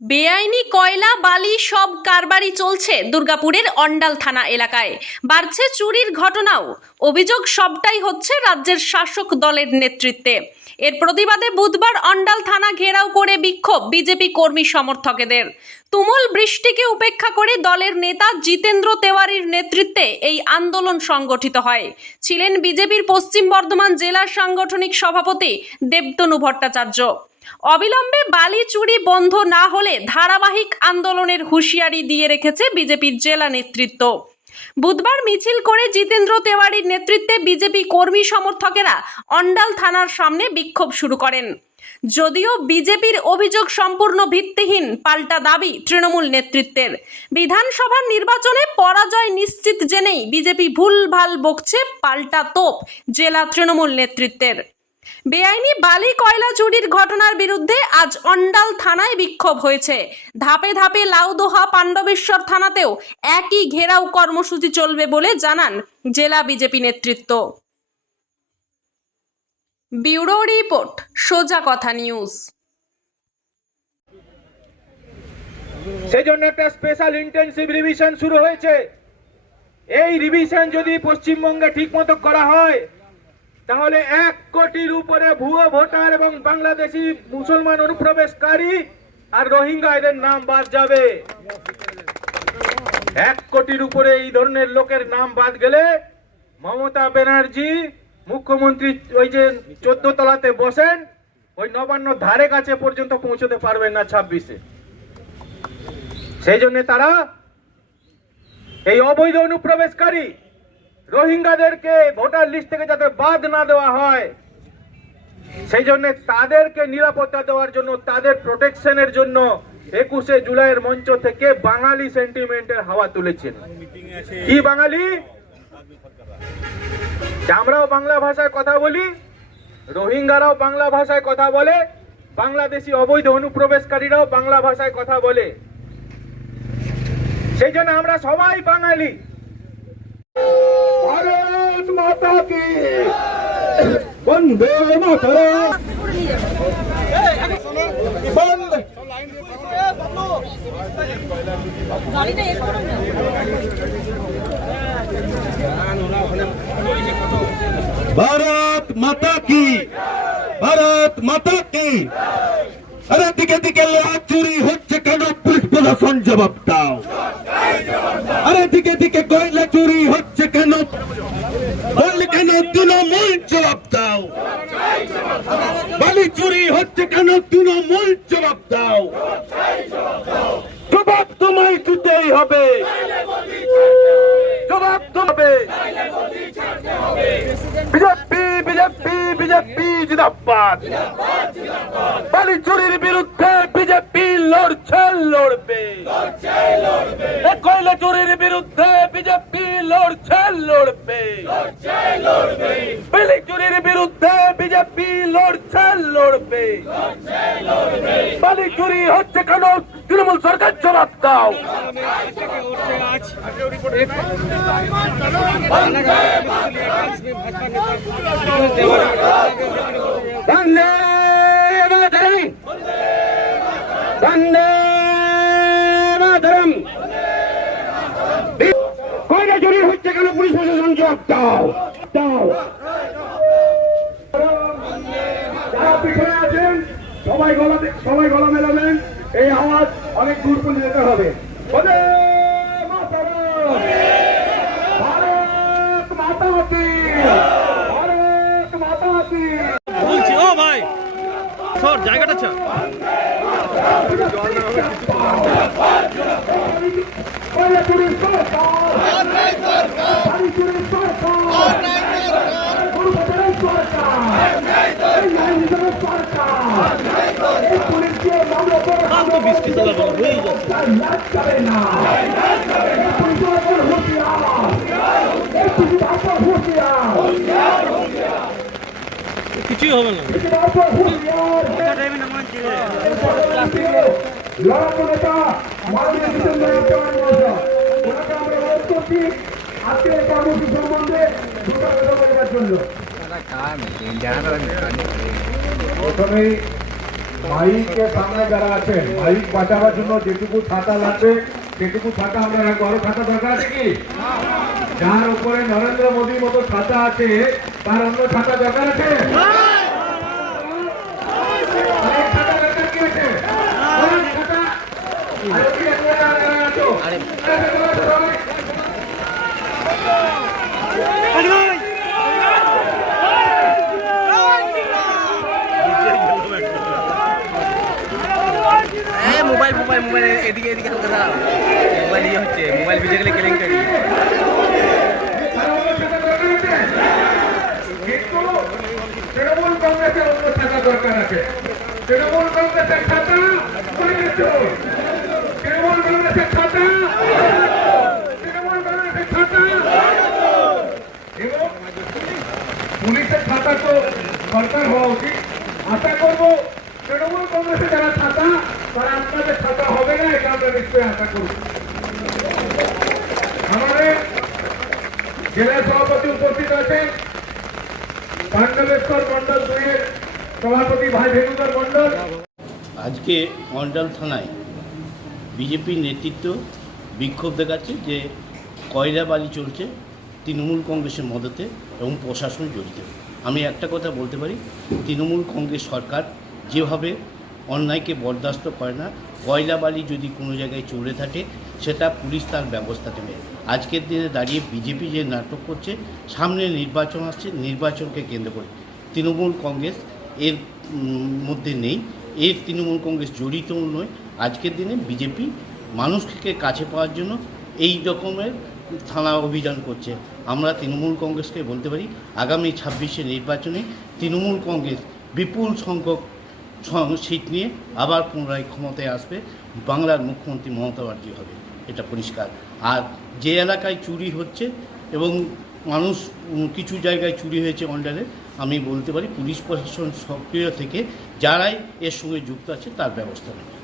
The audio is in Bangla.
বেআইনি কয়লা বালি সব কারবারই চলছে দুর্গাপুরের অন্ডাল থানা এলাকায়। বাড়ছে চুরির ঘটনাও। অভিযোগ সবটাই হচ্ছে রাজ্যের শাসক দলের নেতৃত্বে। এর প্রতিবাদে বুধবার অন্ডাল থানা ঘেরাও করে বিক্ষোভ বিজেপি কর্মী সমর্থকদের। তুমুল বৃষ্টিকে উপেক্ষা করে দলের নেতা জিতেন্দ্র তেওয়ারির নেতৃত্বে এই আন্দোলন সংগঠিত হয়। ছিলেন বিজেপির পশ্চিম বর্ধমান জেলা সাংগঠনিক সভাপতি দেবতনু ভট্টাচার্য। অবিলম্বে বালি চুরি বন্ধ না হলে ধারাবাহিক আন্দোলনের হুঁশিয়ারি দিয়ে রেখেছে বিজেপির জেলা নেতৃত্ব। বুধবার মিছিল করে জিতেন্দ্র তেওয়ারির নেতৃত্বে বিজেপি কর্মী সমর্থকেরা অন্ডাল থানার সামনে বিক্ষোভ শুরু করেন। যদিও বিজেপির অভিযোগ সম্পূর্ণ ভিত্তিহীন, পাল্টা দাবি তৃণমূল নেতৃত্বের। বিধানসভার নির্বাচনে পরাজয় নিশ্চিত জেনেই বিজেপি ভুলভাল বকছে, পাল্টা তোপ জেলা তৃণমূল নেতৃত্বের। বেআইনি বালি কয়লা চুরির ঘটনার বিরুদ্ধে আজ অন্ডাল থানায় বিক্ষোভ হয়েছে। ধাপে ধাপে লাউদোহা পাণ্ডবেশ্বর থানাতেও একই ঘেরাও কর্মসূচি চলবে বলে জানান জেলা বিজেপি নেতৃত্ব। ব্যুরো রিপোর্ট, সোজা কথা নিউজ। সেই জন্য একটা স্পেশাল ইন্টেনসিভ রিভিশন শুরু হয়েছে। এই রিভিশন যদি পশ্চিমবঙ্গে ঠিকমতো করা হয় তাহলে 1 কোটির উপরে ভুয়ো ভোটার এবং বাংলাদেশি মুসলমান অনুপ্রবেশকারী আর রোহিঙ্গা এদের নাম বাদ যাবে। 1 কোটির উপরে এই ধরনের লোকের নাম বাদ গেলে মমতা ব্যানার্জি মুখ্যমন্ত্রী ওই যে 14 তলাতে বসেন, ওই নবান্ন ধারে কাছে পর্যন্ত পৌঁছতে পারবেন না 26-এ। সেই জন্য তারা এই অবৈধ অনুপ্রবেশকারী রোহিঙ্গাদেরকে ভোটার লিস্ট থেকে যাতে বাদ না দেওয়া হয়, সেই জন্য তাদেরকে নিরাপত্তা দেওয়ার জন্য, তাদের প্রোটেকশনের জন্য 21শে জুলাইয়ের মঞ্চ থেকে বাঙালি সেন্টিমেন্টের হাওয়া তুলেছেন। কি বাঙালি? আমরাও বাংলা ভাষায় কথা বলি, রোহিঙ্গারাও বাংলা ভাষায় কথা বলে, বাংলাদেশি অবৈধ অনুপ্রবেশকারীরাও বাংলা ভাষায় কথা বলে। সেই জন্য আমরা সবাই বাঙালি। ভারত মাতা কি বন্দে মাতরম। भारत माता की, भारत माता की। अरे दिखे दिखे लाख चोरी होच्छे केन पुलिस प्रशासन जवाब दाओ। अरे दिखे दिखे कोयला चोरी होच्छे केन बोलले केन तृणमूल जवाब दाओ। बाली चोरी होच्छे केन तृणमूल जवाब दाओ। जवाब तुम्हें दितेई होबे, जवाब देबे। বিজেপি বিজেপি বিজেপি জিন্দাবাদ। বালি চুরির বিরুদ্ধে বিজেপি লড়ছে, লড়বে। কয়লা চুরির বিরুদ্ধে বিজেপি লড়ছে, লড়বে। বালি চুরির বিরুদ্ধে বিজেপি লড়ছে, লড়বে। বালি চুরি হচ্ছে কেন তৃণমূল সরকার জবাব দাও। বন্দে মাতরম, বন্দে মাতরম। কয়লা চুরি হচ্ছে কেন পুলিশ প্রশাসন জবাব দাও, দাও। যারা পিছনে আছেন সবাই গলা মেলাবেন। এই আওয়াজ অনেক দূর পর্যন্ত যেতে হবে। বন্দে মাতরম, ভারত মাতা কি, ভারত মাতা কি। বলছি ও ভাই সর জায়গাটা ছা। কয়লা চুরির সরকার, বালি চুরির সরকার, অনুপ্রবেশের সরকার, নারীদের সরকার, এই পুলিশকে মামলা করে তো বৃষ্টি চালা বলো হয়েই যাচ্ছে। লাজ যাবে না। এই পুলিশের উপর হুঁশিয়ার, এই পুলিশের উপর হুঁশিয়ার, কিছুই হবে না। পুলিশের উপর হুঁশিয়ার। লড়াকু নেতা মাননীয় জিতেন্দ্র তেওয়ারি মহাশয়, ওনাকে আমরা অনুরোধ করছি আজকের এই কর্মসূচি সম্বন্ধে দুটো কথা বলার জন্য। প্রথমেই মাইককে সামনে যারা আছেন মাইক বাঁচাবার জন্য যেটুকু ছাতা লাগবে সেটুকু ছাতা আমরা রাখবো। আরো ছাতা দরকার আছে কি? যার উপরে নরেন্দ্র মোদীর মতো ছাতা আছে তার অন্য ছাতা দরকার আছে? অনেক ছাতা দরকার কি আছে? অনেক ছাতা। আরো কি আছে যারা আছো? মোবাইল মোবাইল মোবাইল এদিকে এদিকে তো কথা মোবাইল ইয়ে হচ্ছে মোবাইল ভিজে গেলে কেলেঙ্কারি কিন্তু তৃণমূল কংগ্রেসের অন্য ছাতা দরকার আছে। তৃণমূল কংগ্রেসের ছাতা তৃণমূল কংগ্রেসের ছাতা তৃণমূল কংগ্রেসের ছাতা এবং পুলিশের ছাতা তো সরকার হওয়া উচিত। আশা করবো তৃণমূল কংগ্রেসের যারা ছাতা তারা আপনাদের ছাতা হবে না, এটা আমরা নিশ্চয়ই আশা করব। আমাদের জেলা সভাপতি উপস্থিত আছেন, পাণ্ডবেশ্বর মন্ডল 2-এর সভাপতি ভাই ভেনুধর মন্ডল। আজকে অন্ডাল থানায় বিজেপির নেতৃত্ব বিক্ষোভ দেখাচ্ছে যে কয়লা বালি চলছে তৃণমূল কংগ্রেসের মদতে এবং প্রশাসন জড়িত। আমি একটা কথা বলতে পারি, তৃণমূল কংগ্রেস সরকার যেভাবে অন্যায়কে বরদাস্ত করে না, কয়লা বালি যদি কোনো জায়গায় চলে থাকে সেটা পুলিশ তার ব্যবস্থা নেবে। আজকের দিনে দাঁড়িয়ে বিজেপি যে নাটক করছে, সামনে নির্বাচন আসছে, নির্বাচনকে কেন্দ্র করে তৃণমূল কংগ্রেস এর মধ্যে নেই, এর তৃণমূল কংগ্রেস জড়িত নয়। আজকের দিনে বিজেপি মানুষকে কাছে পাওয়ার জন্য এই রকমের থানা অভিযান করছে। আমরা তৃণমূল কংগ্রেসকে বলতে পারি আগামী 26শে নির্বাচনে তৃণমূল কংগ্রেস বিপুল সংখ্যক সিট নিয়ে আবার পুনরায় ক্ষমতায় আসবে, বাংলার মুখ্যমন্ত্রী মমতা ব্যানার্জি হবে, এটা পরিষ্কার। আর যে এলাকায় চুরি হচ্ছে এবং মানুষ কিছু জায়গায় চুরি হয়েছে অন্ডালে, আমি বলতে পারি পুলিশ প্রশাসন সক্রিয় থেকে যারাই এর সঙ্গে যুক্ত আছে তার ব্যবস্থা নেবে।